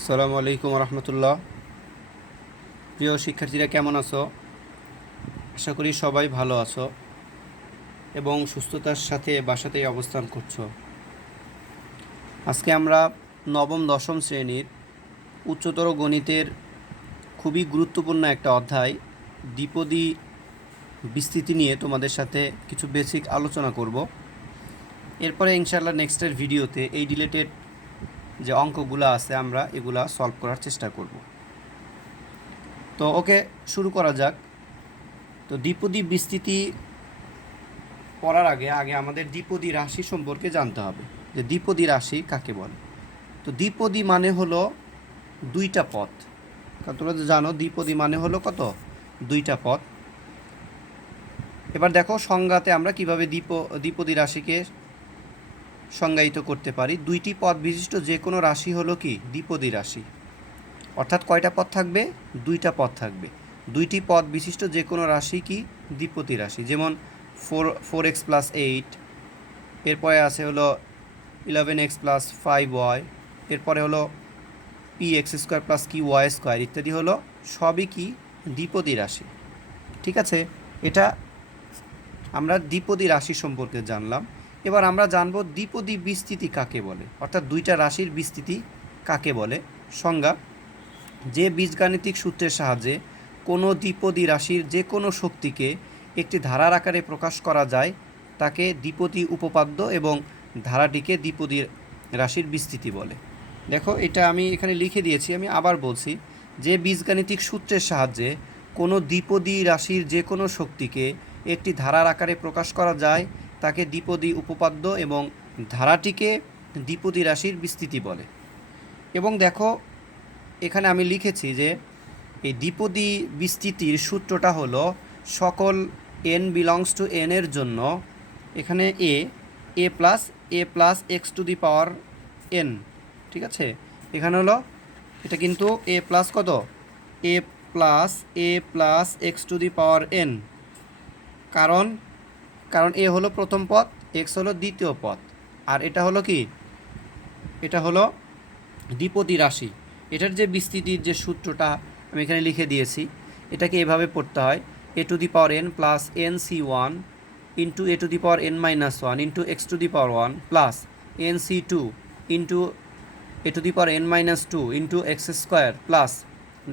আসসালামু আলাইকুম রহমতুল্লাহ। প্রিয় শিক্ষার্থীরা কেমন আছো? আশা করি সবাই ভালো আছো এবং সুস্থতার সাথে বাসাতেই অবস্থান করছো। আজকে আমরা নবম দশম শ্রেণীর উচ্চতর গণিতের খুবই গুরুত্বপূর্ণ একটা অধ্যায় দ্বিপদী বিস্তৃতি নিয়ে তোমাদের সাথে কিছু বেসিক আলোচনা করব। এরপরে ইনশাআল্লাহ নেক্সটের ভিডিওতে এই রিলেটেড যে অঙ্কগুলো আছে আমরা এগুলা সলভ করার চেষ্টা করব। তো ওকে, শুরু করা যাক। তো দ্বিপদী বিস্তৃতি পড়ার আগে আগে আমাদের দ্বিপদী রাশি সম্পর্কে জানতে হবে যে দ্বিপদী রাশি কাকে বলে। তো দ্বিপদী মানে হলো দুইটা পদ। কারণ তোমরা তো জানো দ্বিপদী মানে হলো কত, দুইটা পদ। এবার দেখো সংজ্ঞাতে আমরা কিভাবে দ্বিপদী রাশিকে সংজ্ঞায়িত করতে পারি। দুইটি পদ বিশিষ্ট যে কোনো রাশি হলো কি দ্বিপদী রাশি। অর্থাৎ কয়টা পদ থাকবে? দুইটা পদ থাকবে। দুইটি পদ বিশিষ্ট যে কোনো রাশি কি দ্বিপদী রাশি। যেমন 4x+8, এরপরে আছে হলো 11x+5y, এরপরে হলো px² + qy² ইত্যাদি হলো সবই কি দ্বিপদী রাশি। ঠিক আছে, এটা আমরা দ্বিপদী রাশি সম্পর্কে জানলাম। এবার আমরা জানব দ্বিপদী বিস্তৃতি কাকে বলে, অর্থাৎ দুইটা রাশির বিস্তৃতি কাকে বলে। সংজ্ঞা: যে বীজগাণিতিক সূত্রের সাহায্যে কোনো দ্বিপদী রাশির যে কোনো শক্তিকে একটি ধারার আকারে প্রকাশ করা যায় তাকে দ্বিপদী উপপাদ্য এবং ধারাটিকে দ্বিপদী রাশির বিস্তৃতি বলে। দেখো, এটা আমি এখানে লিখে দিয়েছি, আমি আবার বলছি। যে বীজগাণিতিক সূত্রের সাহায্যে কোনো দ্বিপদী রাশির যে কোনো শক্তিকে একটি ধারার আকারে প্রকাশ করা যায় তাকে দ্বিপদী উপপাদ্য এবং ধারাটিকে দ্বিপদী রাশির বিস্তৃতি বলে। এবং দেখো, এখানে আমি লিখেছি যে এই দ্বিপদী বিস্তৃতির সূত্রটা হলো সকল n বিলংস টু n এর জন্য এখানে a+x⁴n। ঠিক আছে, এখানে হলো এটা কিন্তু a প্লাস কত, a+x⁴n। কারণ কারণ a হলো প্রথম পদ, x হলো দ্বিতীয় পদ, আর এটা হলো কি, এটা হলো দ্বিপদী রাশি। এটার যে বিস্তৃতির যে সূত্রটা আমি এখানে লিখে দিয়েছি, এটাকে এভাবে পড়তে হয়: a⁴n plus nc1 into a⁴n−1 into x⁴1 plus nc2 into a⁴n−2 into x² plus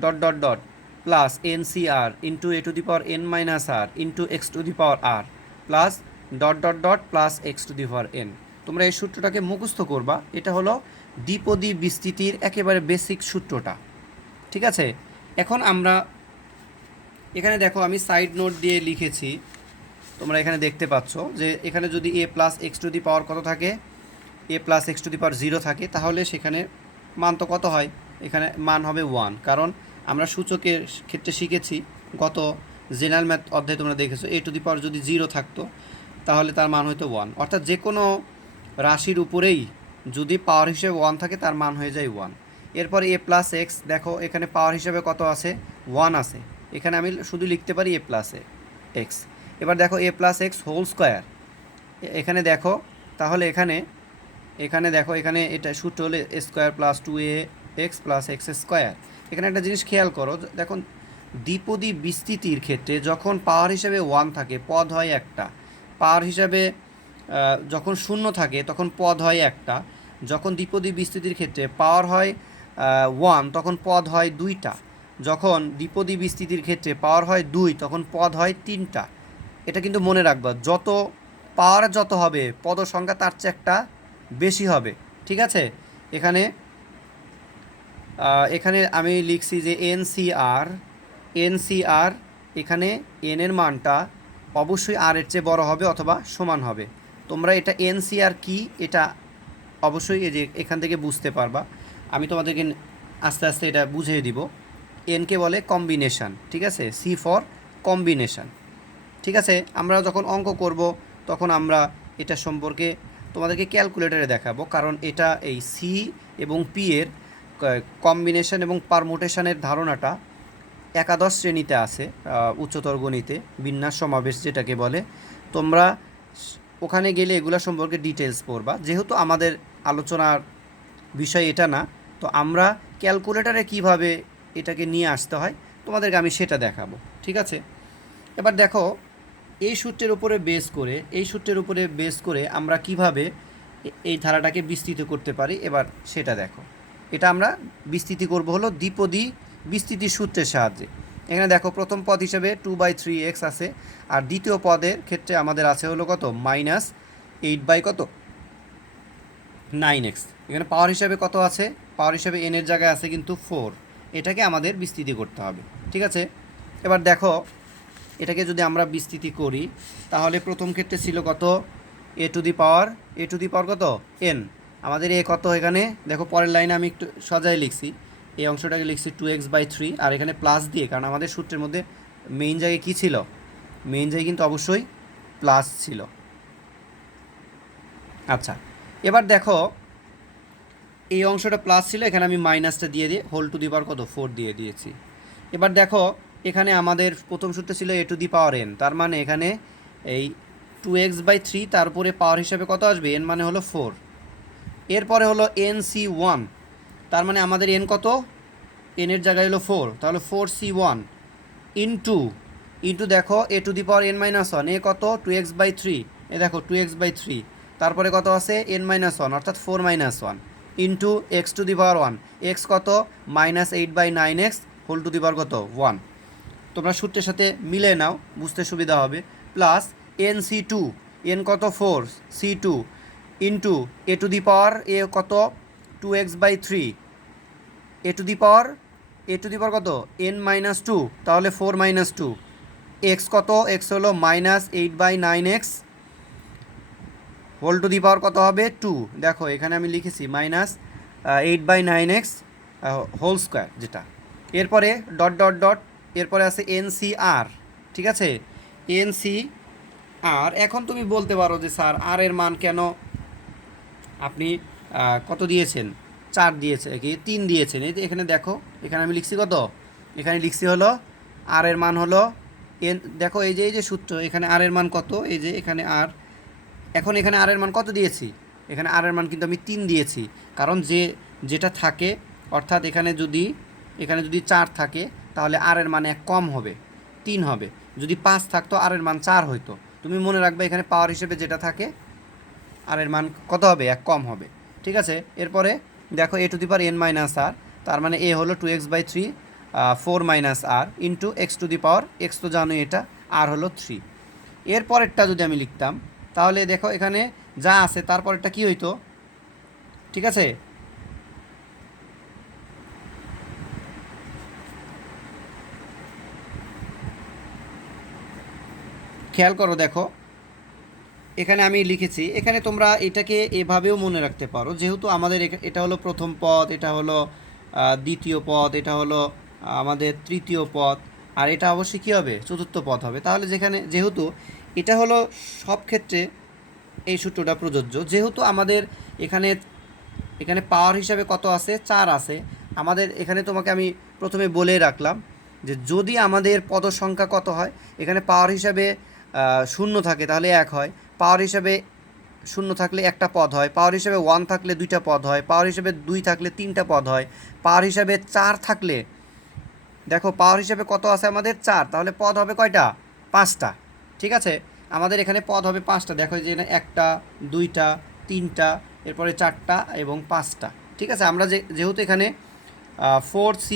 dot dot dot plus ncr into a⁴n−r into x⁴r plus dot dot dot plus x⁴n। তোমরা এই সূত্রটাকে মুখস্থ করবা। এটা হলো দ্বিপদী বিস্তৃতির একেবারে বেসিক সূত্রটা। ঠিক আছে, এখন আমরা এখানে দেখো আমি সাইড নোট দিয়ে লিখেছি, তোমরা এখানে দেখতে পাচ্ছ যে এখানে যদি a+x⁴ কত থাকে, a+x⁴ থাকে, তাহলে সেখানে মান তো কত হয়, এখানে মান হবে 1। কারণ আমরা সূচকের ক্ষেত্রে শিখেছি, গত জেনারেল ম্যাথ অধ্যায়ে তোমরা দেখেছো a⁴ যদি 0 থাকতো তাহলে তার মান হয়তো 1। অর্থাৎ যে কোনো রাশির উপরেই যদি পাওয়ার হিসেবে 1 থাকে তার মান হয়ে যায় 1। এরপর a+x, দেখো এখানে পাওয়ার হিসেবে কত আছে, 1 আছে। এখানে আমি শুধু লিখতে পারি a+x। এবার দেখো a+x², এখানে দেখো, তাহলে এখানে দেখো, এখানে এটা সূত্র হলে a² + 2ax + x²। এখানে একটা জিনিস খেয়াল করো, দেখো দ্বিপদী বিস্তৃতির ক্ষেত্রে যখন পাওয়ার হিসেবে 1 থাকে পদ হয় একটা, পাওয়ার হিসাবে যখন 0 থাকে তখন পদ হয় একটা। যখন দ্বিপদী বিস্তৃতির ক্ষেত্রে পাওয়ার হয় 1 তখন পদ হয় 2টা। যখন দ্বিপদী বিস্তৃতির ক্ষেত্রে পাওয়ার হয় 2 তখন পদ হয় 3টা। এটা কিন্তু মনে রাখবা, যত পাওয়ার যত হবে পদ সংখ্যা তার চেয়ে একটা বেশি হবে। ঠিক আছে, এখানে এখানে আমি লিখছি যে এনসিআর, এখানে এন এর মানটা অবশ্যই আর এর চেয়ে বড় হবে অথবা সমান হবে। তোমরা এটা এনসিআর কি এটা অবশ্যই এই যে এখান থেকে বুঝতে পারবা। আমি তোমাদেরকে আস্তে আস্তে এটা বুঝিয়ে দিব। এনকে বলে কম্বিনেশান, ঠিক আছে, সি ফর কম্বিনেশান। ঠিক আছে, আমরা যখন অঙ্ক করব তখন আমরা এটা সম্পর্কে তোমাদেরকে ক্যালকুলেটরে দেখাবো, কারণ এটা এই সি এবং পি এর কম্বিনেশন এবং পারমুটেশনের ধারণাটা একাদশ শ্রেণীতে আছে, উচ্চতর গণিতে বিন্যাস সমাবেশ যেটাকে বলে। তোমরা ওখানে গেলে এগুলো সম্পর্কে ডিটেলস পড়বা। যেহেতু আমাদের আলোচনার বিষয় এটা না, তো আমরা ক্যালকুলেটরে কিভাবে এটাকে নিয়ে আসতে হয় তোমাদেরকে আমি সেটা দেখাবো, ঠিক আছে। এবার দেখো এই সূত্রের উপরে বেস করে আমরা কিভাবে এই ধারাটাকে বিস্তৃত করতে পারি এবার সেটা দেখো। এটা আমরা বিস্তৃতি করব হলো দ্বিপদী বিস্তৃতি সূত্রের সাহায্যে। এখানে দেখো প্রথম পদ হিসেবে 2/3x আছে, আর দ্বিতীয় পদের ক্ষেত্রে আমাদের আছে হলো কত -8 কত 9x। এখানে পাওয়ার হিসাবে কত আছে, পাওয়ার হিসাবে n এর জায়গায় আছে কিন্তু 4। এটাকে আমাদের বিস্তৃতি করতে হবে, ঠিক আছে। এবার দেখো এটাকে যদি আমরা বিস্তৃতি করি তাহলে প্রথম ক্ষেত্রে ছিল কত এ টু দি পাওয়ার কত n। আমাদের এ কত, এখানে দেখো পরের লাইনে আমি একটু সজায় লিখছি, এই অংশটাকে লিখছি 2x/3, আর এখানে প্লাস দিয়ে, কারণ আমাদের সূত্রের মধ্যে মেইন জায়গায় কী ছিল, মেইন জায়গায় কিন্তু অবশ্যই প্লাস ছিল। আচ্ছা, এবার দেখো এই অংশটা প্লাস ছিল, এখানে আমি মাইনাসটা দিয়ে হোল টু দি পাওয়ার কত 4 দিয়ে দিয়েছি। এবার দেখো এখানে আমাদের প্রথম সূত্র ছিল এ টু দি পাওয়ার n, তার মানে এখানে এই 2x/3 তারপরে পাওয়ার হিসাবে কত আসবে n মানে হলো 4। এরপরে হলো nc1, তার মানে আমাদের n কত, n এর জায়গায় হলো 4, তাহলে 4c1 ইন্টু দেখো এ টু দি পাওয়ার n-1, এ কত 2x/3, এ দেখো 2x/3, তারপরে কত আছে n-1 অর্থাৎ 4-1 into x to the power 1, x কত -8/9x হোল টু দি পাওয়ার কত 1। তোমরা সূত্রের সাথে মিলে নাও, বুঝতে সুবিধা হবে। প্লাস nc2, n কত 4, c2 into A to the পাওয়ার এ কত 2x/3, এ টু দি পাওয়ার কত n-2, তাহলে 4-2, এক্স কত, এক্স হলো -8/9x হোল টু দি পাওয়ার কত হবে 2। দেখো এখানে আমি লিখেছি -8/9x হোল স্কোয়ার যেটা। এরপরে ডট এরপরে আছে NCR, ঠিক আছে NCR। এখন তুমি বলতে পারো যে স্যার আর এর মান কেন আপনি কত দিয়েছেন, 4 দিয়েছে কি 3 দিয়েছেন। এই যে এখানে দেখো, এখানে আমি লিখছি কত, এখানে লিখছি হলো আর এর মান হলো n। দেখো এই যে সূত্র, এখানে আর এর মান কত, এই যে এখানে আর, এখন এখানে আর এর মান কত দিয়েছি, এখানে আর এর মান কিন্তু আমি 3 দিয়েছি, কারণ যেটা থাকে, অর্থাৎ এখানে যদি 4 থাকে তাহলে আর এর মান 1 কম হবে, 3 হবে। যদি 5 থাকতো আর এর মান 4 হইতো। তুমি মনে রাখবে এখানে পাওয়ার হিসেবে যেটা থাকে আর এর মান কত হবে 1 কম হবে, ঠিক আছে। এরপরে দেখো এ টু দি পাওয়ার n-r, তার মানে এ হলো 2x/3 4-r into x to the power, x তো জানোই এটা, আর হলো 3। এরপরেরটা যদি আমি লিখতাম তাহলে দেখো এখানে যা আছে তারপরেরটা কি হইতো, ঠিক আছে। খেয়াল করো, দেখো এখানে আমি লিখেছি, এখানে তোমরা এটাকে এভাবেও মনে রাখতে পারো, যেহেতু আমাদের এটা হলো প্রথম পদ, এটা হলো দ্বিতীয় পদ, এটা হলো আমাদের তৃতীয় পদ, আর এটা অবশ্যই কী হবে চতুর্থ পদ হবে। তাহলে যেহেতু এটা হলো সব ক্ষেত্রে এই সূত্রটা প্রযোজ্য, যেহেতু আমাদের এখানে পাওয়ার হিসাবে কত আছে 4 আছে, আমাদের এখানে তোমাকে আমি প্রথমে বলে রাখলাম যে যদি আমাদের পদ সংখ্যা কত হয়, এখানে পাওয়ার হিসাবে 0 থাকে তাহলে 1 হয়, পাওয়ার হিসাবে 0 থাকলে একটা পদ হয়, পাওয়ার হিসাবে 1 থাকলে 2টা পদ হয়, পাওয়ার হিসাবে 2 থাকলে 3টা পদ হয়, পাওয়ার হিসাবে 4 থাকলে, দেখো পাওয়ার হিসাবে কত আছে আমাদের 4, তাহলে পদ হবে কয়টা 5টা, ঠিক আছে। আমাদের এখানে পদ হবে 5টা, দেখো যে 1টা 2টা 3টা, এরপরে 4টা এবং 5টা, ঠিক আছে। আমরা যেহেতু এখানে 4c,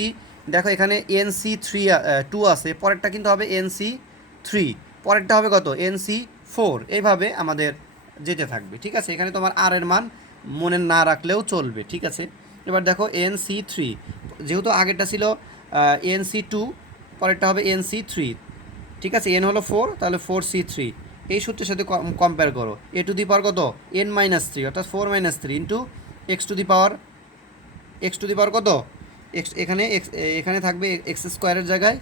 দেখো এখানে NC2 আছে, পরেরটা কিন্তু হবে NC3, পরেরটা হবে কত NC4, এইভাবে আমাদের যেতে থাকবে, ঠিক আছে। এখানে তোমার আর এর মান মনে না রাখলেও চলবে, ঠিক আছে। এবার দেখো NC3, যেহেতু আগেরটা ছিল NC2, পরেরটা হবে NC3, ঠিক আছে। n হলো 4, তাহলে 4c3, এই সূত্রের সাথে কম্পেয়ার করো, এ টু দি পাওয়ার কত n-3 অর্থাৎ 4-3 ইন্টু এক্স টু দি পাওয়ার কত এখানে থাকবে এক্স স্কোয়ারের জায়গায়।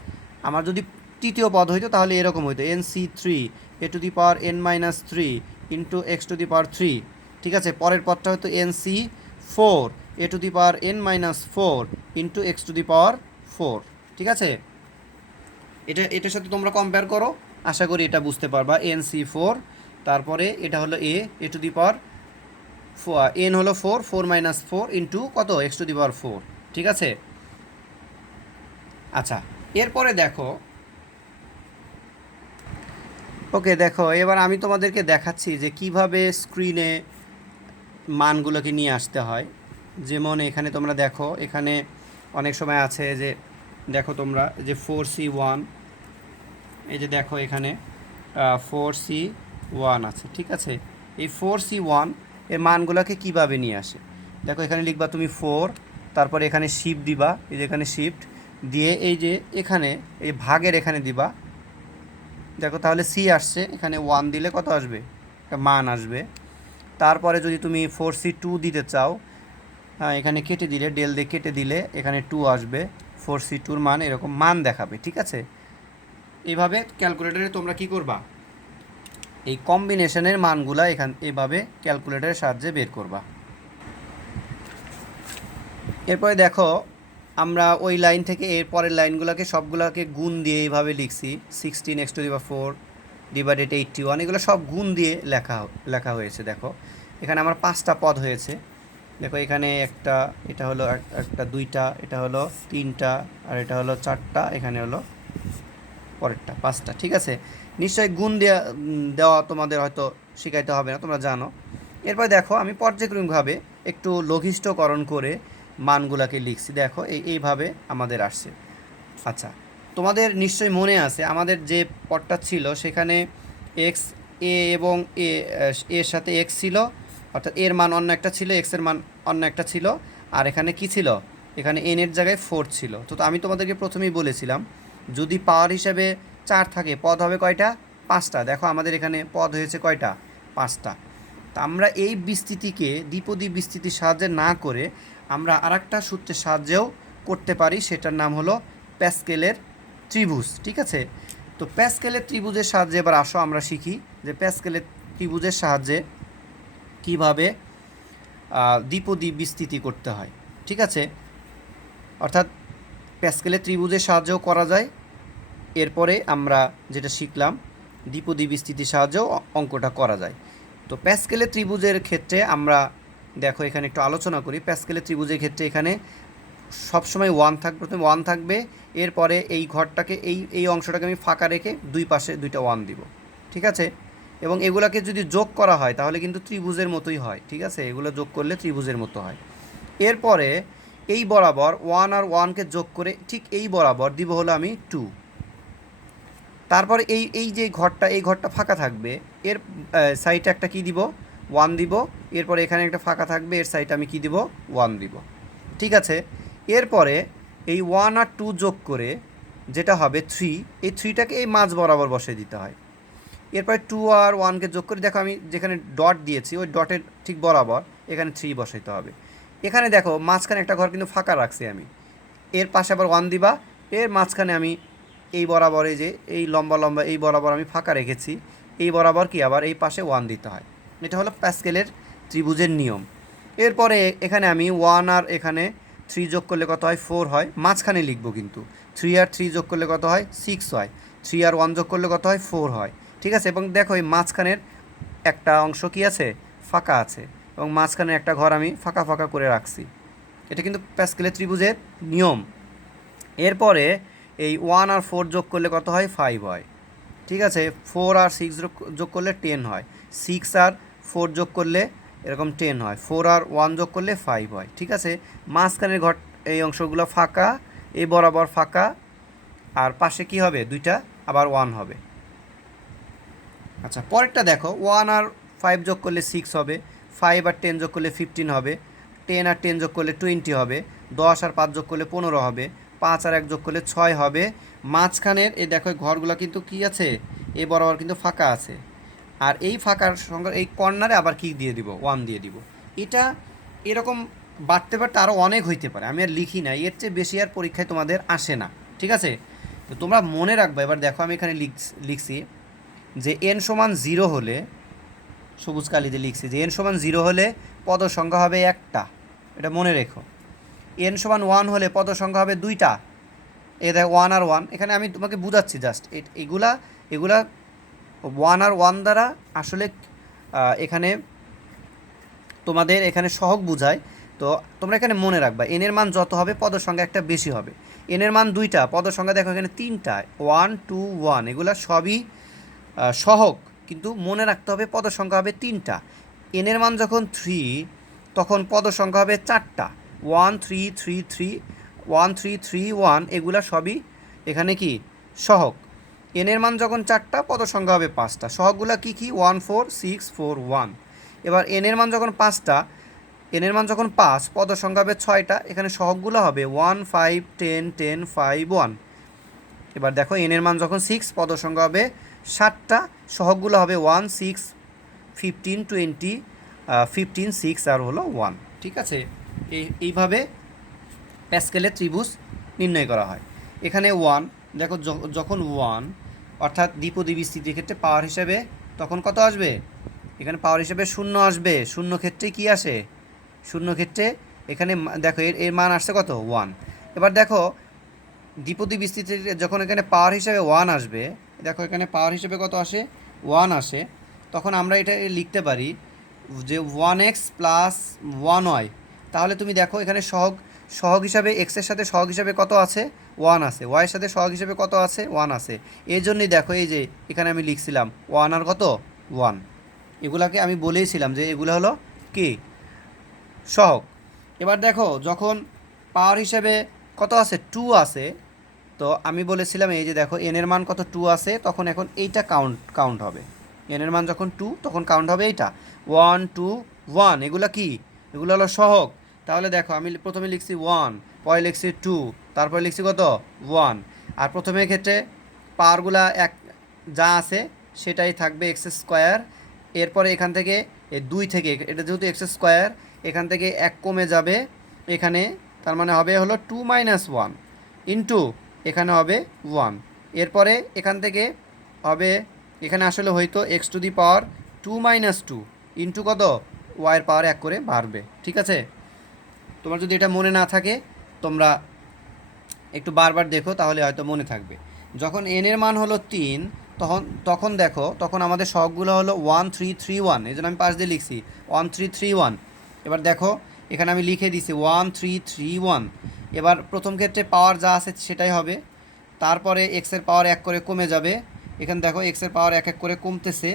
আমার যদি তৃতীয় পদ হইতো তাহলে এরকম হইতো NC3 a to the power n-3 into x to the power 3, ঠিক আছে। পরের পদটা হতো NC4 a to the power n-4 into x to the power 4, ঠিক আছে। এটার সাথে তোমরা কম্পেয়ার করো, আশা করি এটা বুঝতে পারবা। NC4, তারপরে এটা হলো এ টু দি পাওয়ার n হলো 4 ইন্টু কত এক্স টু দি পাওয়ার 4, ঠিক আছে। আচ্ছা, এরপরে দেখো, ওকে দেখো এবার আমি তোমাদেরকে দেখাচ্ছি যে কিভাবে স্ক্রিনে মানগুলোকে নিয়ে আসতে হয়। যেমন এখানে তোমরা দেখো, এখানে অনেক সময় আছে যে দেখো তোমরা যে 4C1, এই যে দেখো এখানে 4C1 আছে, ঠিক আছে। এই 4C1 এর মানগুলোকে কিভাবে নিয়ে আসে, দেখো এখানে লিখবা তুমি 4, তারপরে এখানে শিফট দিবা, এই যে এখানে শিফট দিয়ে এই যে এখানে এই ভাগের এখানে দিবা, দেখো তাহলে সি আসছে, এখানে 1 দিলে কত আসবে, একটা মান আসবে। তারপরে যদি তুমি 4C2 দিতে চাও, হ্যাঁ এখানে কেটে দিলে, ডেল দিয়ে কেটে দিলে এখানে 2 আসবে, 4C2 মান এরকম মান দেখাবে, ঠিক আছে। এইভাবে ক্যালকুলেটরে তোমরা কি করবা, এই কম্বিনেশনের মানগুলা এইভাবে ক্যালকুলেটরের সাহায্যে বের করবা। এরপরে দেখো আমরা ওই লাইন থেকে এর পরের লাইনগুলোকে সবগুলোকে গুণ দিয়ে এইভাবে লিখছি, 16x⁴ ডিভাইডেড 81, এগুলো সব গুণ দিয়ে লেখা হয়েছে। দেখো এখানে আমার 5টা পদ হয়েছে, দেখো এখানে একটা, এটা হলো একটা, দুইটা, এটা হলো 3টা, আর এটা হলো 4টা, এখানে হলো পরেরটা 5টা, ঠিক আছে। নিশ্চয়ই গুণ দেওয়া তোমাদের হয়তো শেখাইতে হবে না, তোমরা জানো। এরপর দেখো আমি পর্যায়ক্রমিকভাবে একটু লঘিষ্ঠকরণ করে মানগুলাকে লিখছি, দেখো এইভাবে আমাদের আসছে। আচ্ছা, তোমাদের নিশ্চয়ই মনে আছে আমাদের যে পদটা ছিল সেখানে এক্স, এ এবং এর সাথে এক্স ছিল, অর্থাৎ এর মান অন্য একটা ছিল, এক্সের মান অন্য একটা ছিল, আর এখানে কি ছিল, এখানে এন এর জায়গায় 4 ছিল। তো আমি তোমাদেরকে প্রথমেই বলেছিলাম যদি পাওয়ার হিসাবে 4 থাকে পদ হবে কয়টা, 5টা। দেখো আমাদের এখানে পদ হয়েছে কয়টা, 5টা। তা আমরা এই বিস্তৃতিকে দ্বিপদী বিস্তৃতির সাহায্যে না করে আমরা আরেকটা সূত্রের সাহায্যেও করতে পারি, সেটার নাম হলো প্যাসকেলের ত্রিভুজ, ঠিক আছে। তো প্যাসকেলের ত্রিভুজের সাহায্যে এবার আসো আমরা শিখি যে প্যাসকেলের ত্রিভুজের সাহায্যে কিভাবে দ্বিপদী বিস্তৃতি করতে হয়, ঠিক আছে। অর্থাৎ প্যাসকেলের ত্রিভুজের সাহায্যেও করা যায়। এরপরে আমরা যেটা শিখলাম দ্বিপদী বিস্তৃতির সাহায্যেও অঙ্কটা করা যায়। তো প্যাসকেলের ত্রিভুজের ক্ষেত্রে আমরা দেখো এখানে একটু আলোচনা করি। প্যাসকেলের ত্রিভুজের ক্ষেত্রে এখানে সবসময় 1 থাকবে, প্রথমে 1 থাকবে, এরপরে এই ঘরটাকে এই অংশটাকে আমি ফাঁকা রেখে দুই পাশে 2টা 1 দিব, ঠিক আছে। এবং এগুলাকে যদি যোগ করা হয় তাহলে কিন্তু ত্রিভুজের মতোই হয়, ঠিক আছে, এগুলো যোগ করলে ত্রিভুজের মতো হয়। এরপরে এই বরাবর 1 আর 1কে যোগ করে ঠিক এই বরাবর দিব হলো আমি 2। তারপরে এই যে ঘরটা, এই ঘরটা ফাঁকা থাকবে, এর সাইডে একটা কি দিব, 1 দিব। এরপরে এখানে একটা ফাঁকা থাকবে, এর সাইডে আমি কি দিব, 1 দিব, ঠিক আছে। এরপরে এই 1 আর 2 যোগ করে যেটা হবে 3, এই 3টাকে এই মাঝ বরাবর বসিয়ে দিতে হয়। এরপরে 2 আর 1কে যোগ করে দেখো আমি যেখানে ডট দিয়েছি ওই ডটের ঠিক বরাবর এখানে 3 বসাইতে হবে। এখানে দেখো মাঝখানে একটা ঘর কিন্তু ফাঁকা রাখছি আমি, এর পাশে আবার 1 দিবা, এর মাঝখানে আমি এই বরাবরে যে এই লম্বা লম্বা এই বরাবর আমি ফাঁকা রেখেছি, এই বরাবর কি আবার এই পাশে 1 দিতে হয়। এটা হলো প্যাসকেলের ত্রিভুজের নিয়ম। এরপরে এখানে আমি 1 আর এখানে 3 যোগ করলে কত হয়, 4 হয়, মাঝখানে লিখবো কিন্তু। 3 আর 3 যোগ করলে কত হয়, 6 হয়। 3 আর 1 যোগ করলে কত হয়, 4 হয়, ঠিক আছে। এবং দেখো এই মাঝখানের একটা অংশ কি আছে, ফাঁকা আছে, এবং মাঝখানে একটা ঘর আমি ফাঁকা ফাঁকা করে রাখছি। এটা কিন্তু প্যাসকেলের ত্রিভুজের নিয়ম। এরপরে এই 1 আর 4 যোগ করলে কত হয়, 5 হয়, ঠিক আছে। 4 আর 6 যোগ করলে 10 হয়, 6 আর 4 যোগ করলে এরকম 10 হয়, 4 আর 1 যোগ করলে 5 হয়, ঠিক আছে। মাঝখানের ঘর এই অংশগুলো ফাঁকা, এই বরাবর ফাঁকা, আর পাশে কি হবে, 2টা আবার 1 হবে। আচ্ছা পরেরটা দেখো, 1 আর 5 যোগ করলে 6 হবে, 5 আর 10 যোগ করলে 15 হবে, 10 আর 10 যোগ করলে 20 হবে, 10 আর 5 যোগ করলে 15 হবে, 5 আর 1 যোগ করলে 6 হবে। মাঝখানের এই দেখো ঘরগুলো কিন্তু কি আছে, এই বরাবর কিন্তু ফাঁকা আছে, আর এই ফাঁকার সঙ্গে এই কর্নারে আবার কি দিয়ে দিব, 1 দিয়ে দিব। এটা এরকম বাড়তে বাড়তে আরও অনেক হইতে পারে, আমি আর লিখি না, এর চেয়ে বেশি আর পরীক্ষায় তোমাদের আসে না, ঠিক আছে। তো তোমরা মনে রাখবে। এবার দেখো আমি এখানে লিখছি যে n সমান 0 হলে, সবুজ কালিতে লিখছি যে n সমান 0 হলে পদ সংখ্যা হবে একটা, এটা মনে রেখো। n সমান 1 হলে পদ সংখ্যা হবে 2টা, এ দেখ 1 আর 1, এখানে আমি তোমাকে বুঝাচ্ছি জাস্ট। এগুলা 1 আর 1 দ্বারা আসলে এখানে তোমাদের এখানে সহগ বুঝায়, তো তোমরা এখানে মনে রাখবা এনের মান যত হবে পদের সংখ্যা একটা বেশি হবে। এনের মান 2টা, পদের সংখ্যা দেখো এখানে 3টা, 1 2 1, এগুলা সবই সহগ, কিন্তু মনে রাখতে হবে পদের সংখ্যা হবে 3টা। এনের মান যখন 3 তখন পদের সংখ্যা হবে 4টা, 1 3 3 3, 1 3 3 1, এগুলা সবই এখানে কি সহগ। এনের মান যখন 4টা পদের সংখ্যা হবে 5টা। সহগগুলা কি কি? 1 4 6 4 1। এবার এনের মান যখন 5টা, এনের মান যখন 5 পদের সংখ্যা হবে 6টা, এখানে সহগগুলো হবে 1 5 10 10 5 1। এবার দেখো এনের মান যখন 6 পদের সংখ্যা হবে 7টা, সহগগুলো হবে 1 6 15 20 15 6 আর হলো 1। ঠিক আছে, এইভাবে প্যাসকেলের ত্রিভুজ নির্ণয় করা হয়। এখানে 1 দেখো, যখন 1 অর্থাৎ দ্বিপদী বিস্তৃতির ক্ষেত্রে পাওয়ার হিসাবে তখন কত আসবে? এখানে পাওয়ার হিসাবে 0 আসবে। শূন্য ক্ষেত্রে কি আসে? শূন্য ক্ষেত্রে এখানে দেখো এর মান আসছে কত? 1। এবার দেখো দ্বিপদী বিস্তৃতির যখন এখানে পাওয়ার হিসাবে 1 আসবে, দেখো এখানে পাওয়ার হিসাবে কত আসে? 1 আসে। তখন আমরা এটা লিখতে পারি যে 1x প্লাস 1y। তাহলে তুমি দেখো এখানে সহগ হিসাবে এক্সের সাথে সহগ হিসাবে কত আছে? 1 আছে। ওয়াইয়ের সাথে সহগ হিসাবে কত আছে? 1 আছে। এই জন্যই দেখো এই যে এখানে আমি লিখছিলাম 1 আর কত? 1। এগুলাকে আমি বলেইছিলাম যে এগুলো হলো কি সহগ। এবার দেখো যখন পাওয়ার হিসাবে কত আছে? 2 আছে। তো আমি বলেছিলাম এই যে দেখো এনের মান কত? 2 আছে। তখন এখন এইটা কাউন্ট হবে। এনের মান যখন 2 তখন কাউন্ট হবে এইটা 1 2 1। এগুলো কি? এগুলো হলো সহগ। তাহলে দেখো আমি প্রথমে লিখছি 1, পরে লিখছি 2, তারপরে লিখছি কত? 1। আর প্রথমের ক্ষেত্রে পাওয়ারগুলা এক যা আছে সেটাই থাকবে এক্স স্কোয়ার। এরপরে এখান থেকে 2 থেকে, এটা যেহেতু এক্স স্কোয়ার, এখান থেকে 1 কমে যাবে এখানে, তার মানে হবে হলো 2 মাইনাস 1 ইন্টু এখানে হবে 1। এরপরে এখান থেকে হবে, এখানে আসলে হয়তো x to the power 2 minus 2 into কত? ওয়াইয়ের পাওয়ার 1 করে বাড়বে। ঠিক আছে, তোমার যদি এটা মনে না থাকে তোমরা একটু বারবার দেখো, তাহলে হয়তো মনে থাকবে। যখন এনের মান হলো 3 তখন দেখো তখন আমাদের সহগগুলো হলো 1 3 3 1। এই জন্য আমি পাশ দিয়ে লিখছি 1 3 3 1। এবার দেখো এখানে আমি লিখে দিছি 1 3 3 1। এবার প্রথম ক্ষেত্রে পাওয়ার যা আছে সেটাই হবে। তারপরে এক্সের পাওয়ার 1 করে কমে যাবে। এখানে দেখো এক্সের পাওয়ার 1 1 করে কমতেছে।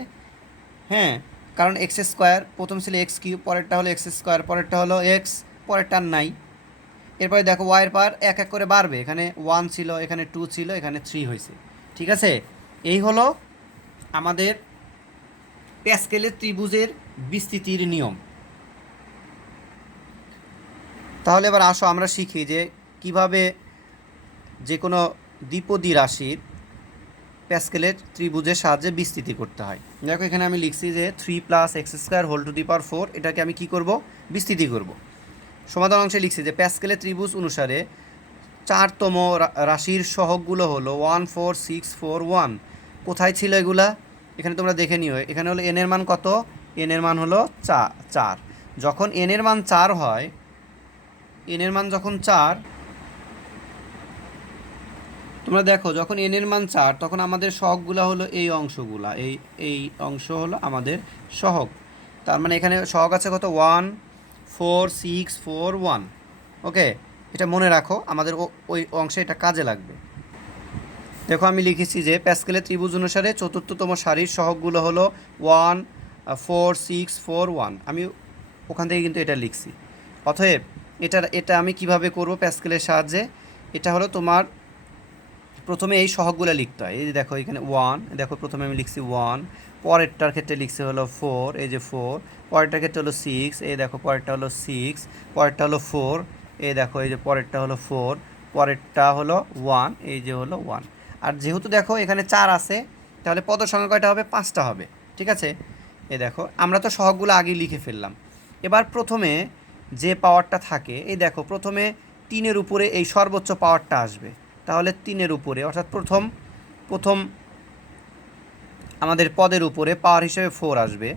হ্যাঁ, কারণ এক্স স্কোয়ার প্রথম ছিল এক্স কিউব, পরেরটা হলো এক্স স্কোয়ার, পরেরটা হলো এক্স, পরেরটা নাই। এরপরে দেখো ওয়াইয়ের পাওয়ার 1 1 করে বাড়বে। এখানে 1 ছিল, এখানে 2 ছিল, এখানে 3 হয়েছে। ঠিক আছে, এই হলো আমাদের প্যাসকেলের ত্রিভুজের বিস্তৃতির নিয়ম। তাহলে এবার আসো আমরা শিখি যে কিভাবে যে কোনো দ্বিপদী রাশির প্যাসকেলের ত্রিভুজের সাহায্যে বিস্তৃতি করতে হয়। দেখো এখানে আমি লিখছি যে 3 plus x square whole to the power 4, এটাকে আমি কি করব? বিস্তৃতি করব। সমাধান অংশে লিখছি যে প্যাসকেলের ত্রিভুজ অনুসারে 4তম রাশির সহগগুলো হলো 1 4 6 4 1। কোথায় ছিল এগুলা? এখানে তোমরা দেখে নিও। এখানে হলো এনের মান কত? এনের মান হলো 4। যখন এনের মান 4 হয়, এনের মান যখন 4, তোমরা দেখো যখন এনের মান 4 তখন আমাদের সহগগুলো হলো এই অংশগুলা, এই অংশ হলো আমাদের সহগ। তার মানে এখানে সহগ আছে কত? 1 4 6 4 1। ওকে, এটা মনে রাখো, আমাদের ওই অংশে এটা কাজে লাগবে। দেখো আমি লিখেছি যে প্যাসকেলের ত্রিভুজ অনুসারে চতুর্থতম সারির সহগগুলো হলো 1 4 6 4 1। আমি ওখান থেকে কিন্তু এটা লিখছি। অতএব এটা আমি কিভাবে করব প্যাসকেলের সাহায্যে? এটা হলো তোমার প্রথমে এই সহগগুলো লিখতে হয়। এই যে দেখো এখানে 1, দেখো প্রথমে আমি লিখছি 1, পরেরটার ক্ষেত্রে লিখছি হলো 4, এই যে 4, পরেরটার ক্ষেত্রে হলো 6, এই দেখো পরেরটা হলো 6, পরেরটা হলো 4, এই দেখো এই যে পরেরটা হলো 4, পরেরটা হলো 1, এই যে হলো 1। আর যেহেতু দেখো এখানে 4 আছে, তাহলে পদ সংখ্যা কয়টা হবে? 5টা হবে। ঠিক আছে, এই দেখো আমরা তো সহগগুলো আগেই লিখে ফেললাম। এবার প্রথমে যে পাওয়ারটা থাকে, এই দেখো প্রথমে 3-এর উপরে এই সর্বোচ্চ পাওয়ারটা আসবে। তাহলে 3-এর উপরে অর্থাৎ প্রথম আমাদের পদের উপরে পাওয়ার হিসেবে 4 আসবে।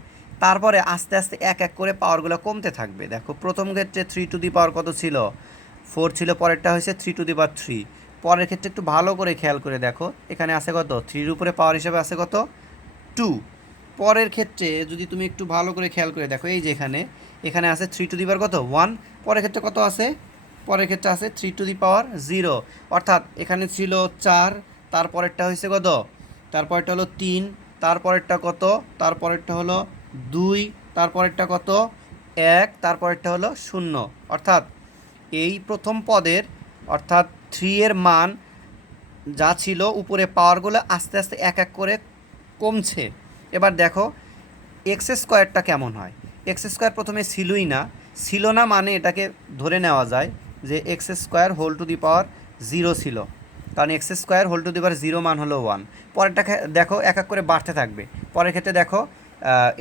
তারপরে আস্তে আস্তে 1 1 করে পাওয়ারগুলো কমতে থাকবে। দেখো প্রথম ক্ষেত্রে 3 টু দি পাওয়ার কত ছিল? 4 ছিল, পরেরটা হয়েছে 3 টু দি পাওয়ার 3। পরের ক্ষেত্রে একটু ভালো করে খেয়াল করে দেখো, এখানে আছে কত? 3-এর উপরে পাওয়ার হিসেবে আছে কত? 2। পরের ক্ষেত্রে যদি তুমি একটু ভালো করে খেয়াল করে দেখো, এই যে এখানে এখানে আছে 3 টু দি পাওয়ার কত 1, পরের ক্ষেত্রে কত আছে, পরের ক্ষেত্রে আছে 3 টু দি পাওয়ার 0, অর্থাৎ এখানে ছিল 4, তারপরেরটা হয়েছে কত, তারপরেরটা হলো 3, তারপরেরটা কত, তারপরেরটা হলো 2, তারপরেরটা কত 1, তারপরেরটা হলো 0, অর্থাৎ এই প্রথম পদের অর্থাৎ 3 এর মান যা ছিল উপরে পাওয়ারগুলো আস্তে আস্তে এক এক করে কমছে। এবার দেখো এক্স স্কোয়ারটা কেমন হয়। এক্স স্কোয়ার প্রথমে ছিলই না, ছিল না মানে এটাকে ধরে নেওয়া যায় যে x square whole to the power 0 ছিল, কারণ x square whole to the power 0 মান হলো 1। পরেরটা দেখো এক এক করে বাড়তে থাকবে। পরের ক্ষেত্রে দেখো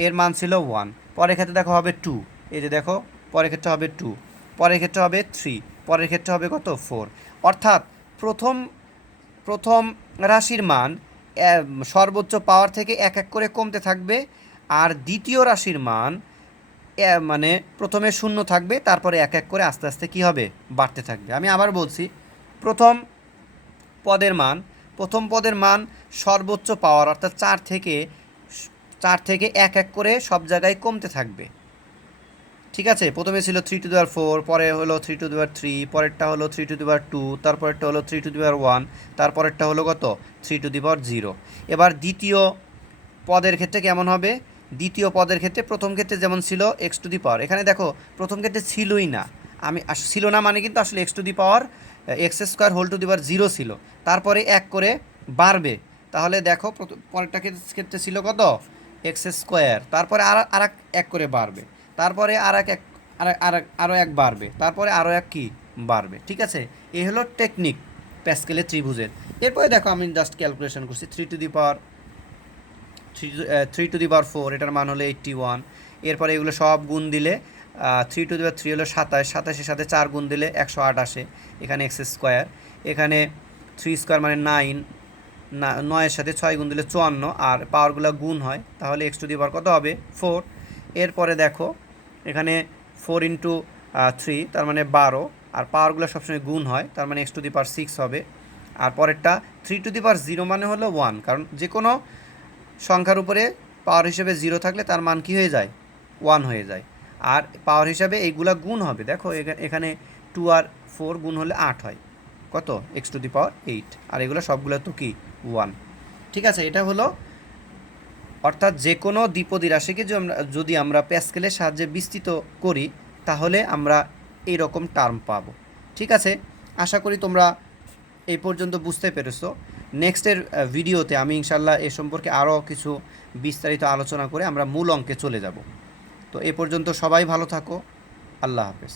এর মান ছিল 1, পরের ক্ষেত্রে দেখো হবে 2, এই যে দেখো পরের ক্ষেত্রে হবে 2, পরের ক্ষেত্রে হবে 3, পরের ক্ষেত্রে হবে কত 4, অর্থাৎ প্রথম প্রথম রাশির মান সর্বোচ্চ পাওয়ার থেকে এক এক করে কমতে থাকবে, আর দ্বিতীয় রাশির মান মানে প্রথমে 0 থাকবে, তারপরে এক এক করে আস্তে আস্তে কী হবে বাড়তে থাকবে। আমি আবার বলছি, প্রথম পদের মান সর্বোচ্চ পাওয়ার অর্থাৎ 4 থেকে এক এক করে সব জায়গায় কমতে থাকবে। ঠিক আছে, প্রথমে ছিল 3 টু দি পাওয়ার 4, পরে হলো 3 টু দি পাওয়ার 3, পরেরটা হলো 3 টু দি পাওয়ার 2, তারপরেরটা হলো 3 টু দি পাওয়ার 1, তারপরেরটা হলো কত 3 টু দি পাওয়ার 0। এবার দ্বিতীয় পদের ক্ষেত্রে কেমন হবে, দ্বিতীয় পদের ক্ষেত্রে প্রথম ক্ষেত্রে যেমন ছিল এক্স টু দি পাওয়ার, এখানে দেখো প্রথম ক্ষেত্রে ছিলই না, ছিল না মানে কিন্তু আসলে x to the power x square whole to the power 0 ছিল, তারপরে এক করে বাড়বে। তাহলে দেখো পরেরটা ক্ষেত্রে ছিল কত এক্স স্কোয়ার, তারপরে আর এক করে বাড়বে, তারপরে আরও এক বাড়বে, তারপরে আরও এক কি বাড়বে। ঠিক আছে, এই হলো টেকনিক প্যাসকেলের ত্রিভুজের। এরপরে দেখো আমি জাস্ট ক্যালকুলেশন করছি 3 টু দি পাওয়ার 4, এটার মান হলো 81, এরপরে এগুলো সব গুণ দিলে 3 টু দি পাওয়ার 3 হলো 27, 27-এর সাথে 4 গুণ দিলে 108 আসে, এখানে এক্স স্কোয়ার, এখানে 3 স্কোয়ার মানে 9, 9-এর সাথে 6 গুণ দিলে 54, আর পাওয়ারগুলো গুণ হয়, তাহলে এক্স টু দি পাওয়ার কত হবে 4। এরপরে দেখো এখানে 4 ইন্টু 3 তার মানে 12, আর পাওয়ারগুলো সবসময় গুণ হয়, তার মানে এক্স টু দি পাওয়ার 6 হবে। আর পরেরটা 3 টু দি পাওয়ার 0 মানে হলো 1, কারণ যে কোনো সংখ্যার উপরে পাওয়ার হিসেবে 0 থাকলে তার মান কী হয়ে যায় 1 হয়ে যায়, আর পাওয়ার হিসাবে এইগুলা গুণ হবে। দেখো এখানে 2 আর 4 গুণ হলে 8 হয়, কত এক্স টু দি পাওয়ার 8, আর এগুলো সবগুলো তো কি 1। ঠিক আছে, এটা হলো অর্থাৎ যে কোনো দ্বিপদী রাশিকে যদি আমরা প্যাসকেলের সাহায্যে বিস্তৃত করি তাহলে আমরা এই রকম টার্ম পাবো। ঠিক আছে, আশা করি তোমরা এই পর্যন্ত বুঝতে পেরেছো। নেক্সটের ভিডিওতে আমি ইনশাল্লাহ এ সম্পর্কে আরও কিছু বিস্তারিত আলোচনা করে আমরা মূল অঙ্কে চলে যাব। তো এ পর্যন্ত সবাই ভালো থাকো, আল্লাহ হাফেজ।